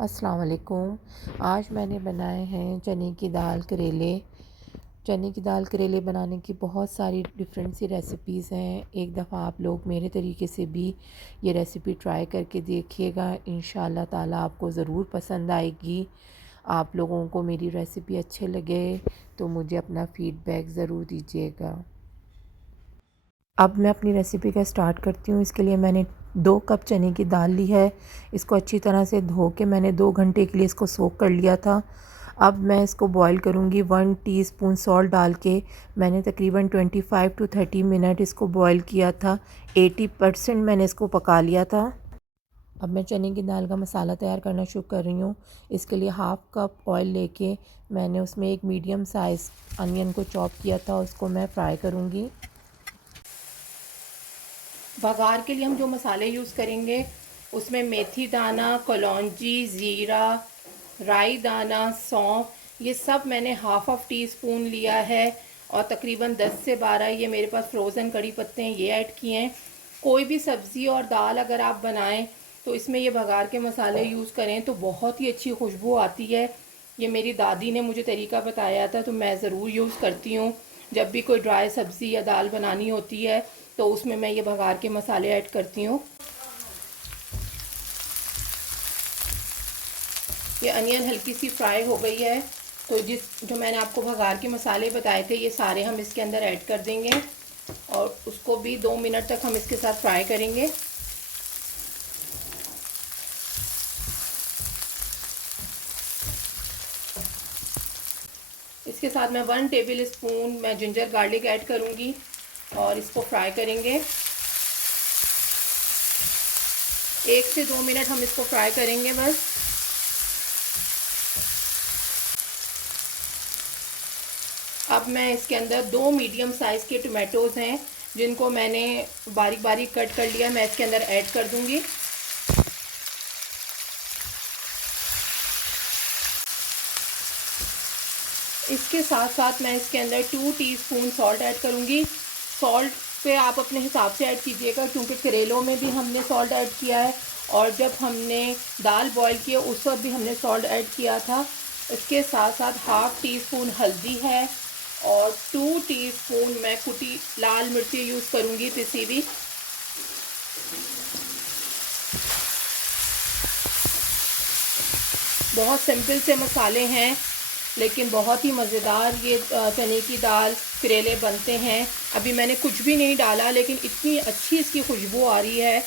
अस्सलाम वालेकुम। आज मैंने बनाए हैं चने की दाल करेले। चने की दाल करेले बनाने की बहुत सारी डिफरेंट सी रेसिपीज़ हैं। एक दफ़ा आप लोग मेरे तरीके से भी ये रेसिपी ट्राई करके देखिएगा, इंशाअल्लाह ताला आपको ज़रूर पसंद आएगी। आप लोगों को मेरी रेसिपी अच्छे लगे तो मुझे अपना फ़ीडबैक ज़रूर दीजिएगा। अब मैं अपनी रेसिपी का स्टार्ट करती हूँ। इसके लिए मैंने 2 कप चने की दाल ली है। इसको अच्छी तरह से धो के मैंने 2 घंटे के लिए इसको सोक कर लिया था। अब मैं इसको बॉईल करूँगी। 1 टीस्पून सॉल्ट डाल के मैंने तकरीबन 25 टू 30 मिनट इसको बॉईल किया था। 80% मैंने इसको पका लिया था। अब मैं चने की दाल का मसाला तैयार करना शुरू कर रही हूँ। इसके लिए हाफ़ कप ऑयल लेके मैंने उसमें एक मीडियम साइज़ अनियन को चॉप किया था, उसको मैं फ्राई करूँगी। बघार के लिए हम जो मसाले यूज़ करेंगे उसमें मेथी दाना, कलौंजी, ज़ीरा, राई दाना, सौंफ, ये सब मैंने हाफ़ टी स्पून लिया है और तकरीबन 10 से 12 ये मेरे पास फ्रोज़न कड़ी पत्ते हैं, ये ऐड किए हैं। कोई भी सब्ज़ी और दाल अगर आप बनाएं तो इसमें ये बघार के मसाले यूज़ करें तो बहुत ही अच्छी खुशबू आती है। ये मेरी दादी ने मुझे तरीका बताया था तो मैं ज़रूर यूज़ करती हूँ। जब भी कोई ड्राई सब्ज़ी या दाल बनानी होती है तो उसमें मैं ये बघार के मसाले ऐड करती हूँ। ये अनियन हल्की सी फ्राई हो गई है तो जो मैंने आपको बघार के मसाले बताए थे ये सारे हम इसके अंदर ऐड कर देंगे और उसको भी 2 मिनट तक हम इसके साथ फ्राई करेंगे। इसके साथ मैं 1 टेबल स्पून मैं जिंजर गार्लिक ऐड करूँगी और इसको फ्राई करेंगे। 1 से 2 मिनट हम इसको फ्राई करेंगे बस। अब मैं इसके अंदर 2 मीडियम साइज़ के टमाटोज़ हैं जिनको मैंने बारीक बारीक कट कर लिया, मैं इसके अंदर ऐड कर दूंगी। इसके साथ साथ मैं इसके अंदर 2 टीस्पून सॉल्ट ऐड करूंगी। सॉल्ट पे आप अपने हिसाब से ऐड कीजिएगा क्योंकि करेलों में भी हमने सॉल्ट ऐड किया है और जब हमने दाल बॉईल की उस वक्त भी हमने सॉल्ट ऐड किया था। इसके साथ साथ हाफ़ टी स्पून हल्दी है और 2 टीस्पून मैं कुटी लाल मिर्ची यूज़ करूँगी पिसी हुई। बहुत सिंपल से मसाले हैं लेकिन बहुत ही मज़ेदार ये चने की दाल करेले बनते हैं। अभी मैंने कुछ भी नहीं डाला लेकिन इतनी अच्छी इसकी खुशबू आ रही है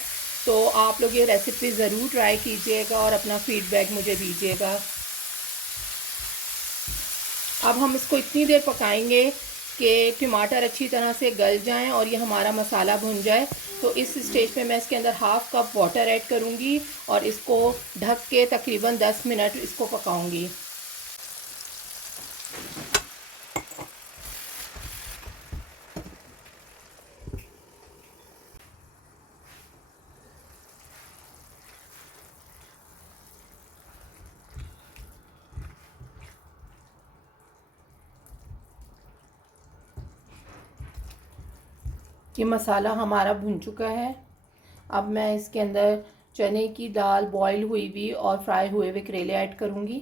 तो आप लोग ये रेसिपी ज़रूर ट्राई कीजिएगा और अपना फ़ीडबैक मुझे दीजिएगा। अब हम इसको इतनी देर पकाएंगे कि टमाटर अच्छी तरह से गल जाएं और ये हमारा मसाला भुन जाए। तो इस स्टेज पे मैं इसके अंदर हाफ़ कप वाटर ऐड करूँगी और इसको ढक के तकरीबन 10 मिनट इसको पकाऊँगी। ये मसाला हमारा भुन चुका है। अब मैं इसके अंदर चने की दाल बॉईल हुई हुई और फ्राई हुए हुए करेले ऐड करूँगी।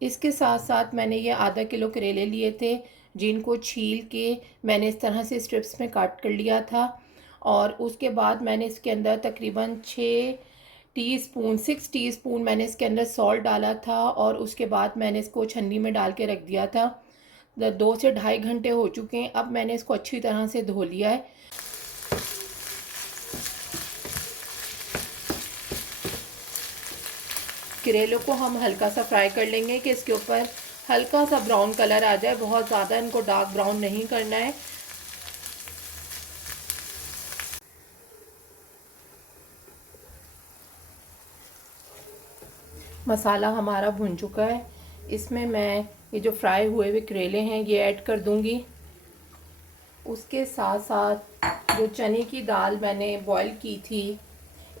इसके साथ साथ मैंने ये आधा किलो करेले लिए थे जिनको छील के मैंने इस तरह से स्ट्रिप्स में काट कर लिया था और उसके बाद मैंने इसके अंदर तकरीबन 6 टीस्पून मैंने इसके अंदर सॉल्ट डाला था और उसके बाद मैंने इसको छन्नी में डाल के रख दिया था। 2 से ढाई घंटे हो चुके हैं। अब मैंने इसको अच्छी तरह से धो लिया है। करेलों को हम हल्का सा फ्राई कर लेंगे कि इसके ऊपर हल्का सा ब्राउन कलर आ जाए, बहुत ज़्यादा इनको डार्क ब्राउन नहीं करना है। मसाला हमारा भुन चुका है। इसमें मैं ये जो फ्राई हुए हुए करेले हैं ये ऐड कर दूंगी। उसके साथ साथ जो चने की दाल मैंने बॉईल की थी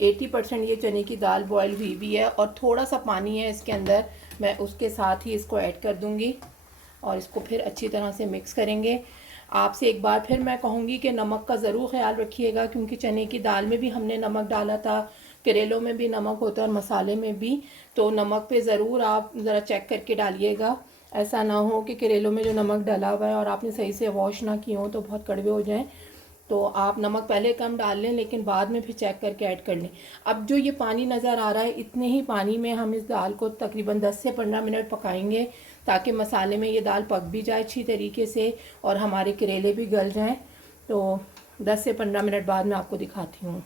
80% ये चने की दाल बॉईल हुई भी है और थोड़ा सा पानी है इसके अंदर, मैं उसके साथ ही इसको ऐड कर दूंगी और इसको फिर अच्छी तरह से मिक्स करेंगे। आपसे एक बार फिर मैं कहूँगी कि नमक का ज़रूर ख्याल रखिएगा, क्योंकि चने की दाल में भी हमने नमक डाला था, करेलों में भी नमक होता है और मसाले में भी। तो नमक पे ज़रूर आप ज़रा चेक करके डालिएगा। ऐसा ना हो कि करेलों में जो नमक डाला हुआ है और आपने सही से वॉश ना किए हो तो बहुत कड़वे हो जाएं। तो आप नमक पहले कम डाल लें, लेकिन बाद में फिर चेक करके ऐड कर लें। अब जो ये पानी नज़र आ रहा है, इतने ही पानी में हम इस दाल को तकरीबन 10 से 15 मिनट पकाएंगे, ताकि मसाले में ये दाल पक भी जाए अच्छी तरीके से और हमारे करेले भी गल जाएं। तो 10 से 15 मिनट बाद मैं आपको दिखाती हूँ।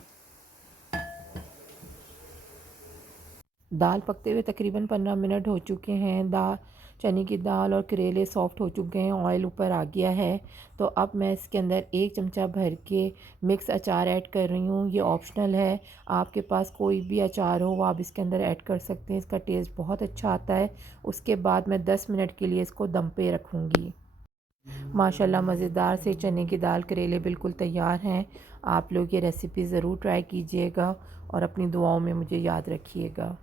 दाल पकते हुए तकरीबन 15 मिनट हो चुके हैं। चने की दाल और करेले सॉफ़्ट हो चुके हैं, ऑयल ऊपर आ गया है। तो अब मैं इसके अंदर 1 चमचा भर के मिक्स अचार ऐड कर रही हूँ। ये ऑप्शनल है, आपके पास कोई भी अचार हो वो आप इसके अंदर ऐड कर सकते हैं, इसका टेस्ट बहुत अच्छा आता है। उसके बाद मैं 10 मिनट के लिए इसको दम पे रखूँगी। माशाल्लाह मज़ेदार से चने की दाल करेले बिल्कुल तैयार हैं। आप लोग ये रेसिपी ज़रूर ट्राई कीजिएगा और अपनी दुआओं में मुझे याद रखिएगा।